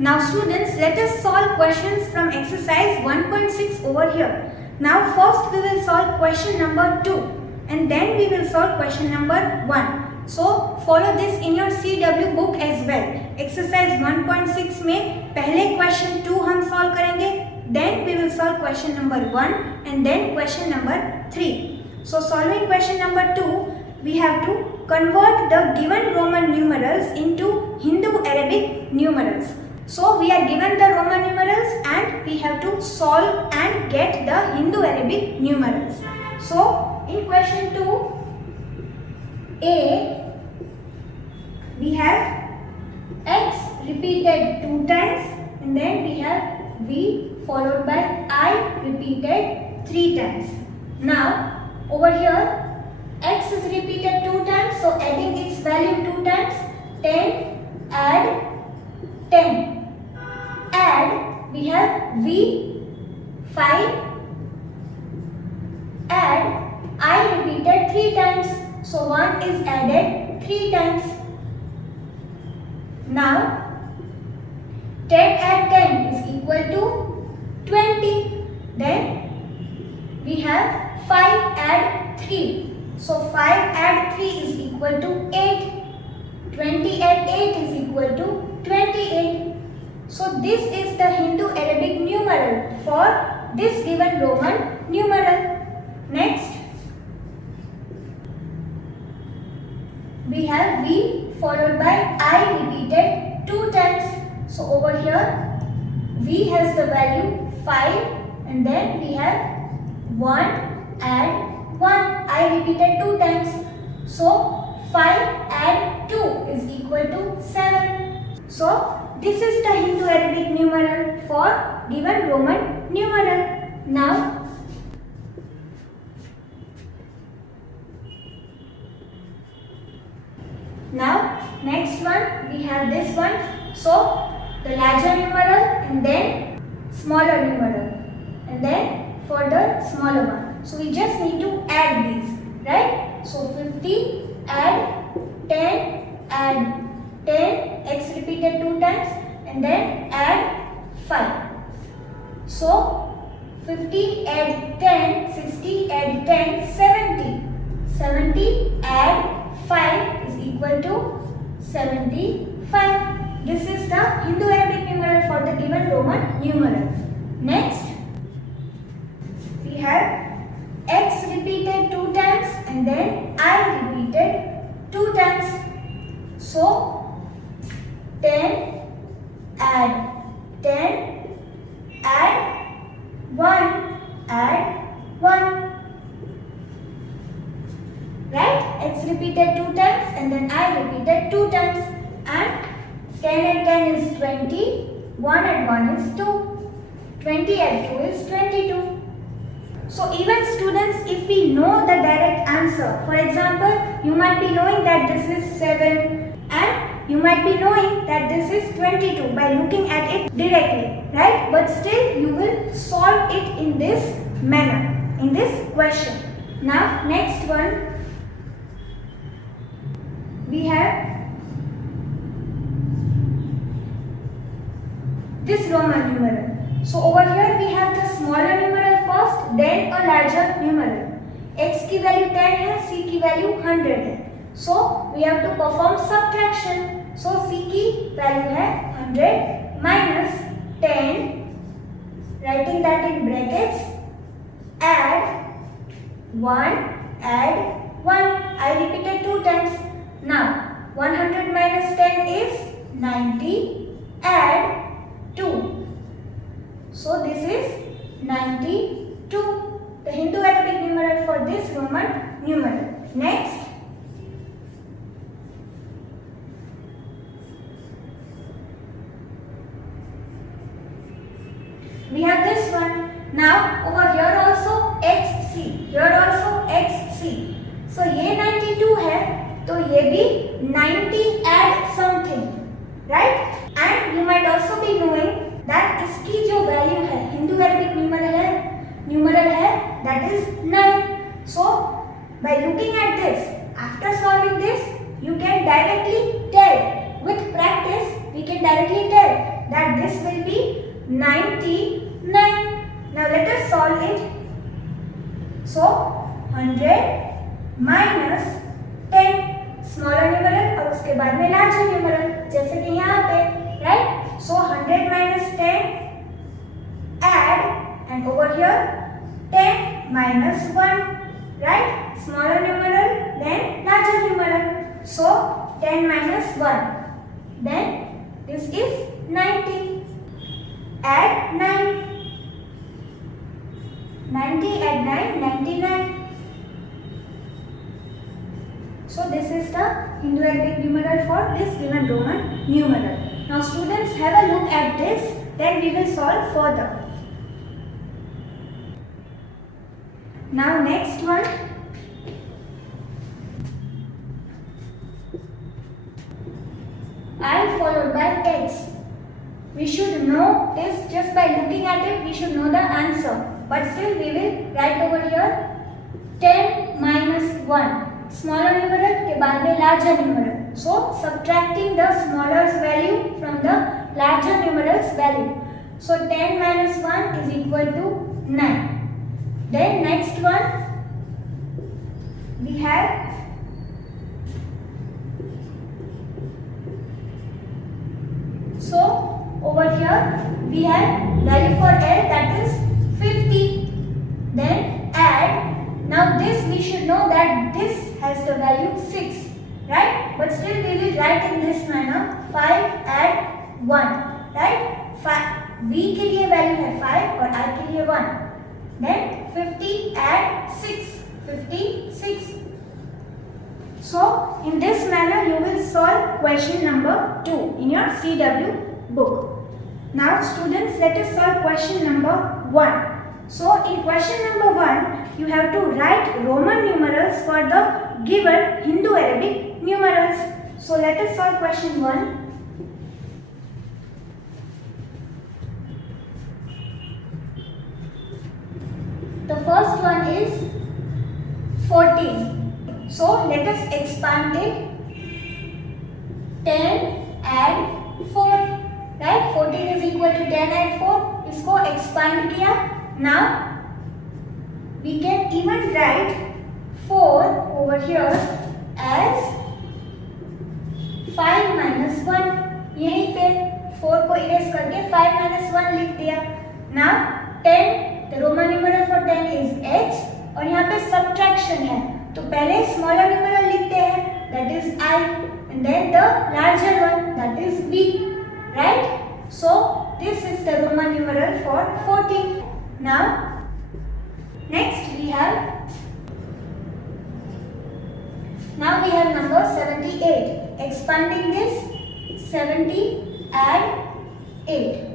Now students, let us solve questions from exercise 1.6 over here. Now first we will solve question number 2 and then we will solve question number 1. So follow this in your CW book as well. Exercise 1.6 में पहले question 2 हम solve करेंगे, then we will solve question number 1 and then question number 3. So solving question number 2, we have to convert the given Roman numerals into Hindu-Arabic numerals. So we are given the Roman numerals and we have to solve and get the Hindu-Arabic numerals. So in question 2a, we have x repeated 2 times and then we have v followed by I repeated 3 times. Now over here x is repeated 2 times, so adding its value 2 times, 10 add 10. Add, we have v 5, add I repeated 3 times, so 1 is added 3 times. Now 10 add 10 is equal to 20. Then we have 5 add 3, so 5 add 3 is equal to 8. 20 add 8 is equal to 28. So this is the Hindu-Arabic numeral for this given Roman numeral. Next, we have v followed by I repeated 2 times. So over here, v has the value 5 and then we have 1 add 1. I repeated 2 times. So 5 add 2 is equal to 7. So this is the Hindu-Arabic numeral for given Roman numeral. Now next one, we have this one. So the larger numeral and then smaller numeral and then for the smaller one. So we just need to add these, right? So 50 add 10 add 10, x repeated 2 times and then add 5. So 50 add 10, 60 add 10, 70. 70 add 5 is equal to 75. This is the Hindu-Arabic numeral for the given Roman numeral. Next, we have x repeated 2 times and then I repeated 2 times. So 10 add 10 add 1 add 1, right? X repeated 2 times and then I repeated 2 times, and 10 and 10 is 20, 1 and 1 is 2, 20 and 2 is 22. So even students, if we know the direct answer, for example, you might be knowing that this is 7 and you might be knowing that this is 22 by looking at it directly, right? But still you will solve it in this manner, in this question. Now next one, we have this Roman numeral. So over here we have the smaller numeral first, then a larger numeral. X की value 10 है, C की value 100 है. So we have to perform subtraction. So C की value है 100 minus 10, writing that in brackets, add 1 add 1. I repeated 2 times. Now 100 minus 10 is 90, add 2. So this is 92. The Hindu-Arabic numeral for this Roman numeral. Next, we have this one. Now over here also XC, here also XC. So ये 92 है, तो ये भी 90 add something, right? And you might also be knowing that इसकी जो value है, Hindu-Arabic numeral है, that is 9. So by looking at this, after solving this, you can directly tell, with practice, we can directly tell that 99. Now let us solve it. So 100 minus 10 smaller numeral और उसके बाद में larger numeral, जैसे कि यहाँ पे, right? So 100 minus 10 add and over here 10 minus 1, right? Smaller numeral then larger numeral. So 10 minus 1, then this is 90. Add 9. 90 add 9, 99. So this is the Indo-Arabic numeral for this given Roman numeral. Now students, have a look at this, then we will solve further. Now next one, I followed by X. We should know this just by looking at it, we should know the answer. But still we will write over here 10 minus 1. Smaller numeral के बाद में larger numeral. So subtracting the smaller's value from the larger numeral's value. So 10 minus 1 is equal to 9. Then next one we have over here we have value for L, that is 50. Then add. Now this we should know that this has the value 6, right? But still we will write in this manner 5 add 1, right? V के लिए value है 5 और I के लिए 1. Then 50 add 6, 56. So in this manner you will solve question number 2 in your CW book. Now students, let us solve question number 1. So in question number 1 you have to write Roman numerals for the given Hindu-Arabic numerals. So let us solve question 1. The first one is 14. So let us expand it. 10 add 4, right? 14 is equal to 10 add 4. इसको expand किया. Now we can even write 4 over here as 5 minus 1. यहीं पे 4 को erase करके 5 minus 1 लिख दिया. Now 10, the Roman numeral for 10 is H और यहाँ पे subtraction है, तो पहले smaller numeral लिखते हैं, that is I, and then the larger one, that is V, right? So this is the Roman numeral for 14. Now next we have number 78. Expanding this, 70 add 8.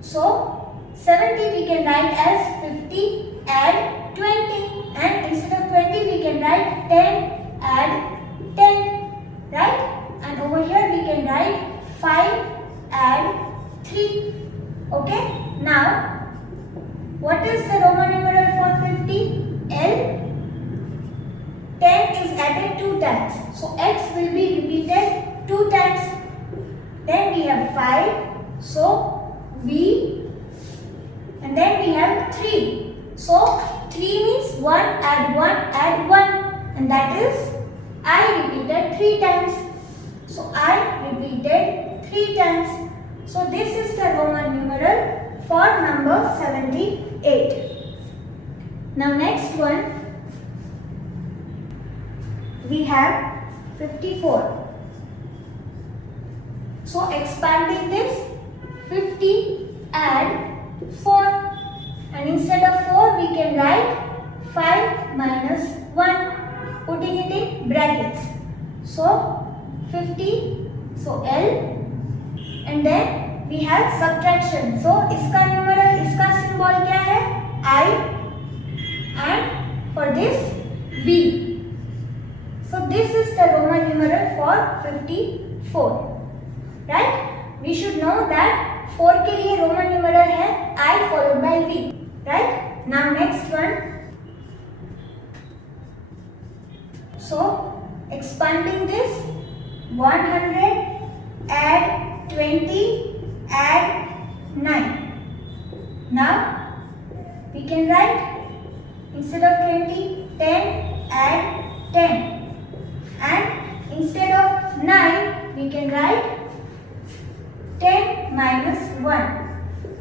So 70 we can write as 50 add 20, and instead of 20 we can write 10 add 10, right? And over here we can write 5 add 3. Okay? Now what is the Roman numeral for 50? L. 10 is added 2 times. So X will be repeated 2 times. Then we have 5. So V. And then we have 3. So 3 means 1 add 1 add 1. And that is I repeated 3 times. So I repeated 3 times. So this is the Roman numeral for number 78. Now next one we have 54. So expanding this, 50 add 4, and instead of 4 we can write 5 minus 1, putting it in brackets. So 50, so L, and then we have subtraction. So इसका numeral, इसका symbol क्या है? I, and for this V. So this is the Roman numeral for 54, right? We should know that 4 के लिए Roman numeral है I followed by V, right? Now next one. So expanding this, 100 add 20 add 9. 120, 10, add 10. And instead of 9, we can write 10 minus 1.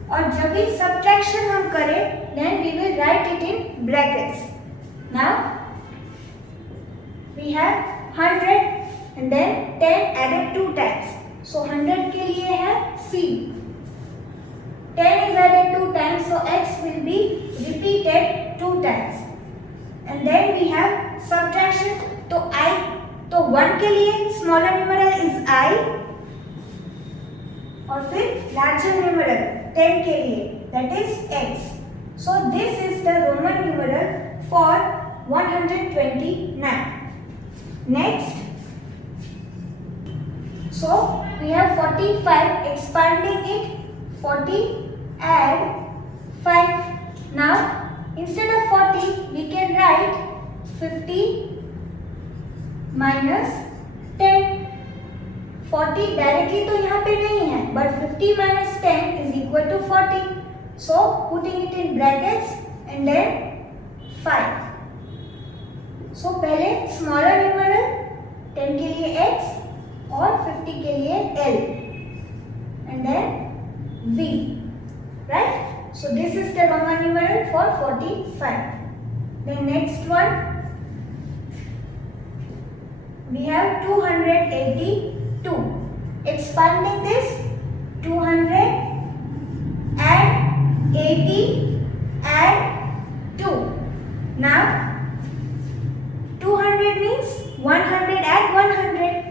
और जब भी subtraction हम करें, then we will write it in brackets. Now, we have 100 and then 10 added 2 times. So 100 के लिए है C. 10 is added 2 times, so X will be repeated 2 times. And then we have subtraction. तो 1 के लिए smaller numeral is I. और फिर larger numeral 10 के लिए, that is X. So this is the Roman numeral for 129. Next, so we have 45, expanding it, 40 add 5. Now instead of 40 we can write 50 minus 10. 40 directly तो यहाँ पे नहीं है, but 50 minus 10 is equal to 40. So putting it in brackets and then 5. So पहले smaller numeral 10 के लिए x और 50 के लिए l and then v, right? So this is the Roman numeral for 45. Then next one we have 282. Expanding this, 200 add 80 add 2. Now 200 means 100 add 100.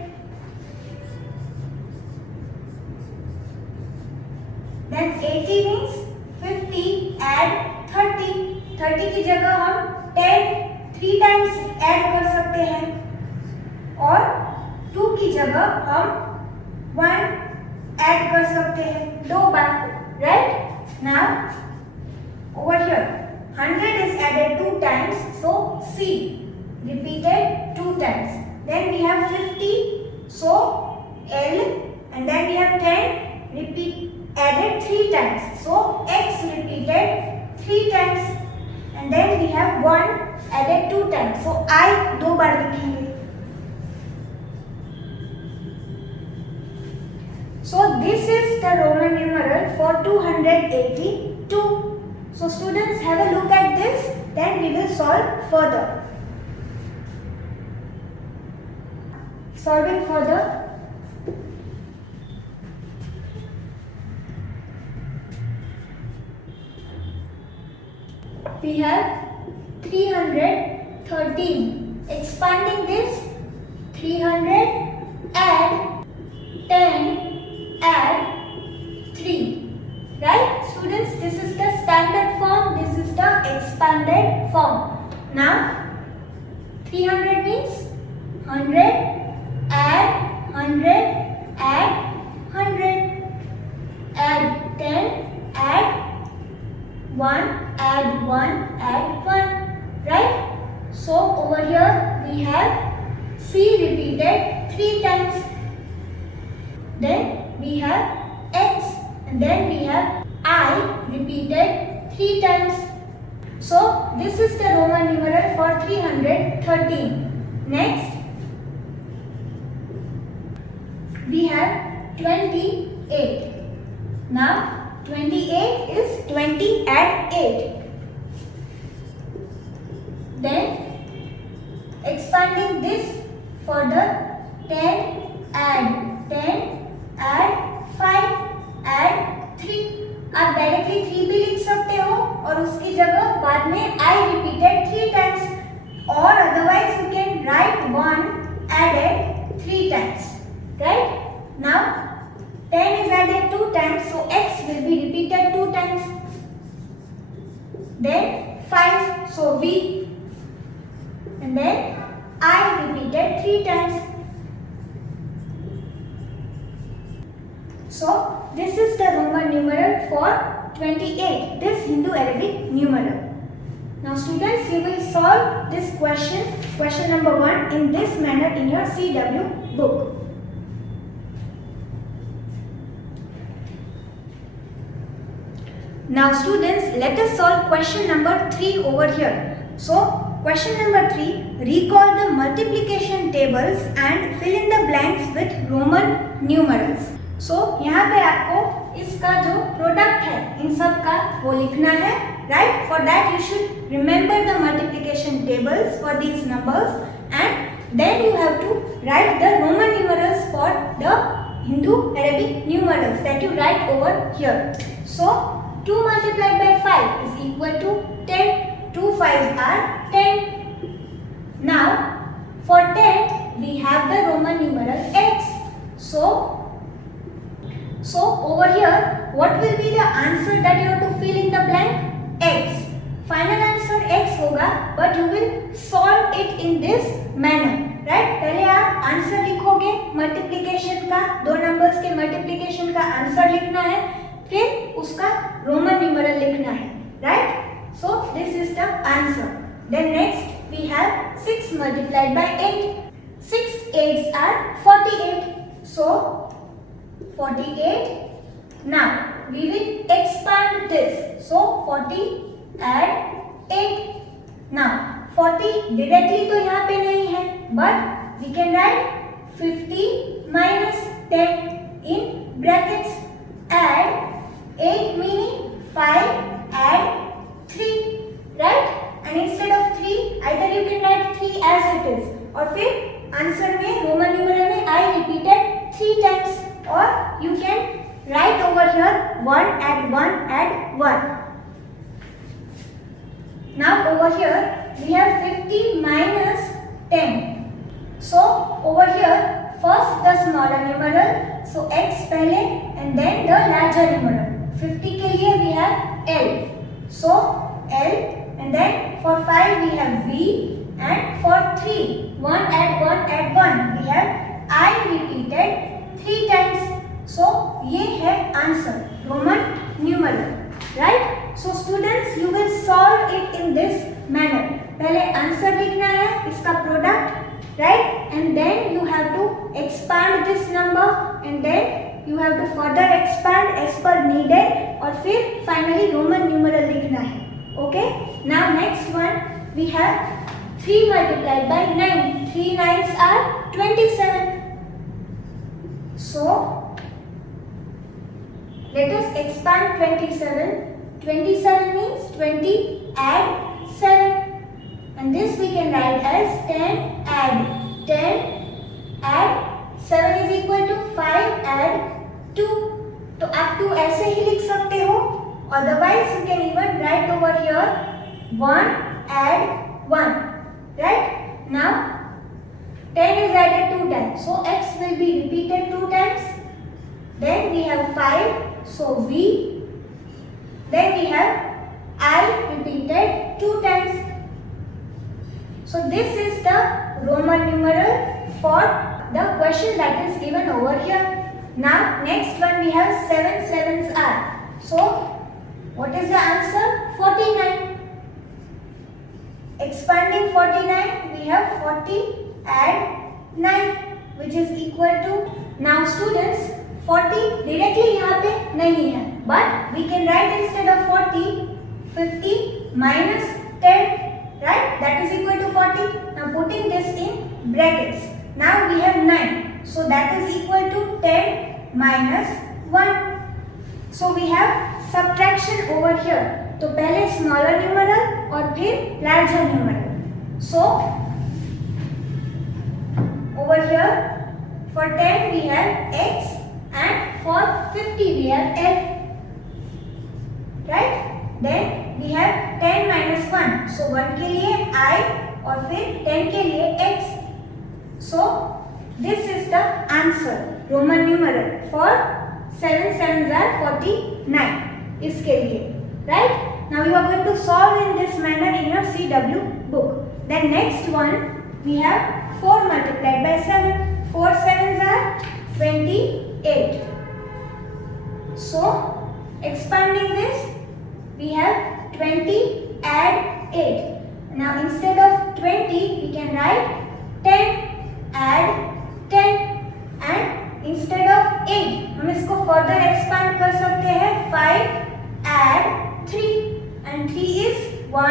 Then 80 means 50 add 30. 30 की जगह हम 10 3 times add कर सकते हैं और 2 की जगह हम 1 ऐड कर सकते हैं 2 बार, right? Now over here 100 is added 2 times, so C repeated 2 times. Then we have 50, so L, and then we have 10 added 3 times, so X repeated 3 times. And then we have 1 added 2 times, so I 2 बार लिखेंगे. So this is the Roman numeral for 282. So students, have a look at this, then we will solve further. Solving further. We have 313. Expanding this, 300 add 10 add 3, right? Students, this is the standard form, this is the expanded form. Now 300 means 100 add 100 add 100 add 10 add 1 add 1 add 1, right? So over here we have C repeated 3 times. Then we have X and then we have I repeated 3 times. So this is the Roman numeral for 313. Next we have 28. Now 28 is 20 add 8. Then expanding this further, 10 add 10 add 5 add 3. आप directly 3 भी लिख सकते हो और उसकी जगह बाद में I repeated 3 times, or otherwise you can write 1 added 3 times, right? Now 10 is added 2 times, so X will be repeated 2 times. Then 5, so V, and then I repeated 3 times. So this is the Roman numeral for 28, this Hindu-Arabic numeral. Now students, you will solve this question number 1 in this manner in your CW book. Now students, let us solve question number 3 over here. So Question number 3, recall the multiplication tables and fill in the blanks with Roman numerals. So यहाँ पे आपको इसका जो product है इन सब का वो लिखना है, right? For that you should remember the multiplication tables for these numbers and then you have to write the Roman numerals for the Hindu Arabic numerals that you write over here. So 2 multiplied by 5 is equal to 10. 2 5s are 10. Now for 10 we have the Roman numeral x. So over here what will be the answer that you have to fill in the blank? X. Final answer x होगा, but you will solve it in this manner, right? पहले आप answer लिखोगे multiplication का, दो numbers के multiplication का answer लिखना है, फिर उसका रोमन न्यूमरल लिखना है, right? So this is the answer. Then next we have 6 multiplied by 8. 6 8s are 48. So 48. Now we will expand this. So 40 add 8. Now 40 directly तो यहाँ पे नहीं है, but we can write 50 minus 10 in brackets. Add 8 meaning 5 add 3, right? And instead of 3 either you can write 3 as it is और फिर answer में Roman numeral में I repeated 3 times or you can write over here 1 add 1 add 1. Now over here we have 50 minus 10. So over here first the smaller numeral, so x पहले and then the larger numeral. 50 के लिए we have L. So L and then for 5 we have V and for 3 1 add 1 we have I repeated 3 times. So ये है answer Roman numeral, right? So students you will solve it in this manner. पहले answer लिखना है इसका product, right? And then you have to expand this number and then you have to further expand as per needed और फिर finally Roman numeral लिखना है. Okay? Now next one we have 3 multiplied by 9. 3 9s are 27. So let us expand 27. 27 means 20 add 7. And this we can write as 10 add 10 add 7 is equal to 5 add 2. तो आप 2 ऐसे ही लिख सकते हो. Otherwise you can even write over here 1 add 1, right? Now 10 is added 2 times, so x will be repeated 2 times. Then we have 5, so v. Then we have I repeated 2 times. So this is the Roman numeral for the question that is given over here. Now next one we have 7 7s are. So what is the answer? 49. Expanding 49 we have 40 add 9 which is equal to, now students 40 directly यहाँ पे नहीं है, but we can write instead of 40 50 minus 10, right? That is equal to 40. Now putting this in brackets, now we have 9, so that is equal to 10 minus 1. So we have subtraction over here. तो पहले smaller numeral और फिर larger numeral. So over here for 10 we have x and for 50 we have L, right? Then we have 10 minus 1, so 1 के लिए I और फिर 10 के लिए x. So this is the answer Roman numeral for 7 7s are 49 इसके लिए, right? Now you are going to solve in this manner in your CW book. Then next one we have 4 multiplied by 7. 4 7s are 28. So expanding this we have 20 add 8. Now instead of 20 we can write 10 add 10 and instead of 8 हम इसको further expand कर सकते हैं 5 add 3 and 3 is 1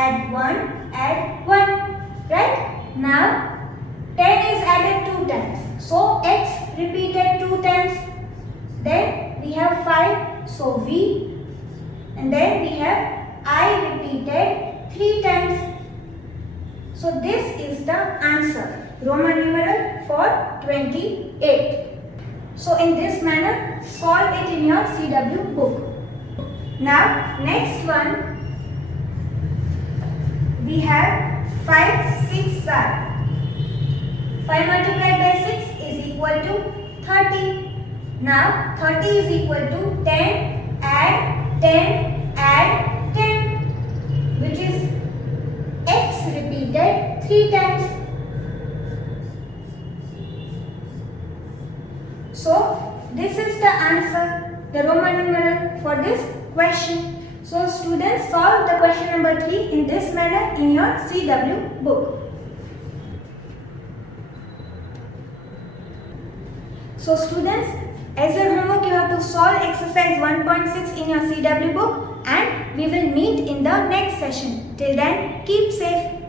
add 1 add 1. Right? Now 10 is added 2 times. So x repeated 2 times. Then we have 5. So v. And then we have I repeated 3 times. So this is the answer. Roman numeral for 28. So in this manner, solve it in your CW book. Now next one, we have 5 6 are. 5 multiplied by 6 is equal to 30. Now 30 is equal to 10 add 10 add 10, which is x repeated 3 times. So this is the answer, the Roman numeral for this question. So students, solve the question number 3 in this manner in your CW book. So students, as your homework you have to solve exercise 1.6 in your CW book, and we will meet in the next session. Till then, keep safe.